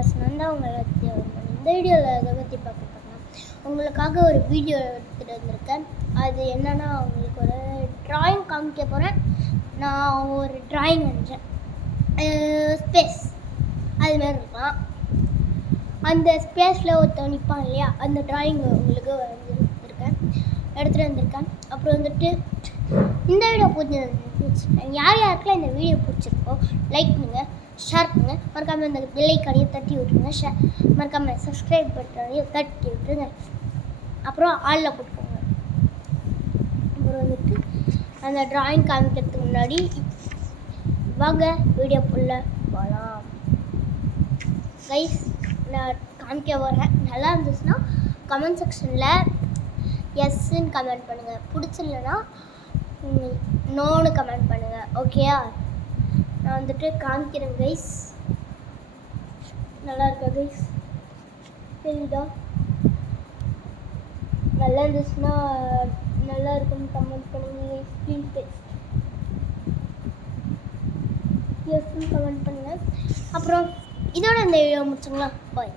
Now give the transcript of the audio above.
Viewers, நான் தான் உங்களை இந்த வீடியோவில் எதை பற்றி பார்க்க போகிறேன், உங்களுக்காக ஒரு வீடியோ எடுத்துகிட்டு வந்திருக்கேன். அது என்னென்னா, உங்களுக்கு ஒரு ட்ராயிங் காமிக்க போகிறேன். நான் ஒரு ட்ராயிங் வரைஞ்சேன், ஸ்பேஸ் அதுமாரி இருக்கலாம். அந்த ஸ்பேஸில் ஒருத்தன் நிற்பான் இல்லையா, அந்த ட்ராயிங் உங்களுக்கு எடுத்துகிட்டு வந்திருக்கேன். அப்புறம் வந்துட்டு இந்த வீடியோ பிடிச்சிருக்கேன். யார் யாருக்கெல்லாம் இந்த வீடியோ பிடிச்சிருக்கோ லைக் பண்ணுங்கள், ஷேர் பண்ணுங்கள், மறக்காமல் இந்த பெல் ஐக்கானையும் தட்டி விட்டுருங்க, மறக்காமல் சப்ஸ்கிரைப் பட்டனையும் தட்டி விட்டுருங்க, அப்புறம் ஆளில் போட்டுக்கோங்க. அப்புறம் வந்துட்டு அந்த ட்ராயிங் காமிக்கிறதுக்கு முன்னாடி வாங்க வீடியோக்குள்ளே போகலாம். கைஸ், நான் காமிக்க வரேன். நல்லா இருந்துச்சுன்னா கமெண்ட் செக்ஷனில் எஸ்ன்னு கமெண்ட் பண்ணுங்கள், பிடிச்சிடலன்னா நோன்னு கமெண்ட் பண்ணுங்கள், ஓகேயா? நான் வந்துட்டு காமிக்கிறேன் கைஸ். நல்லா இருக்கா கைஸ்? தெரியுதா? நல்லா இருந்துச்சுன்னா நல்லா இருக்குன்னு கமெண்ட் பண்ணுங்க கைஸ், ப்ளீஸ் கைஸ். எஸ்ன்னு கமெண்ட் பண்ணுங்கள். அப்புறம் இதோட இந்த வீடியோ முடிச்சுங்களா? பாய்.